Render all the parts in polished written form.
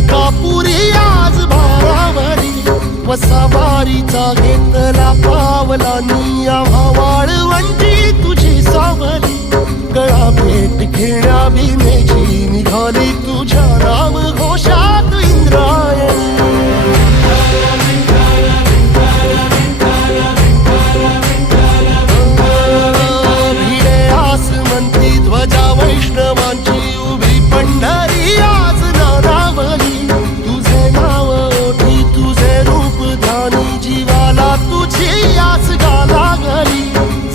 अंकापुरी आज भारावरी वसावारीचा घेतला पावला निया वाळवंटी तुझी सावली गळा भेट घेण्या भीमेची निघाली तुझ्या नाम घोषात इंद्रायणी भिडे आसमंती ध्वजा वैष्णवांची उभी पंढरी आज नानावली तुझे नाव ओठी तुझे रूप ध्यानी जीवाला तुझी आस गाला गली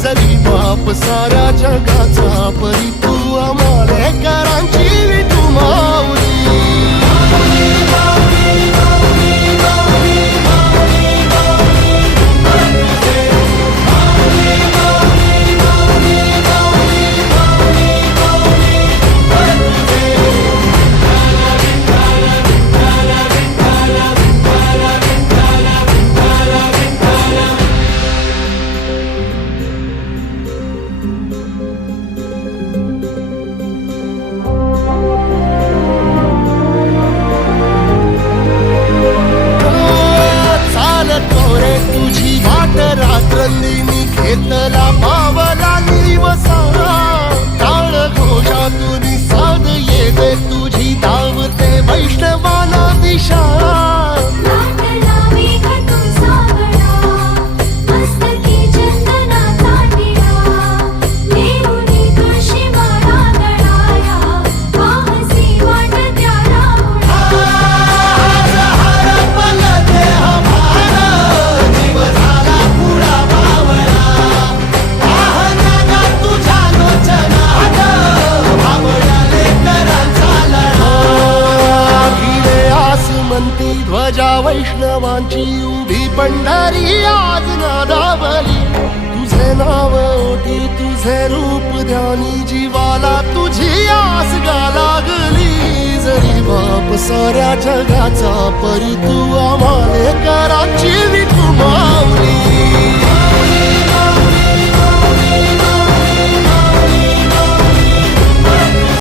जरी बाप साऱ्या जगाचा परी तू आमालेकरांची विठू माऊली तुझी वाट रात्रंदिनी घेतला पावला निवसा टाळ घोषातून साध येते तुझी धावते वैष्णवाला दिशा ध्वजा वैष्णवांची उभी पंढरी आज नादावली तुझे नाव ओठी तुझे रूप ध्यानी जीवाला तुझी आस गा लागली जरी बाप साऱ्या जगाचा परी तू आम्हा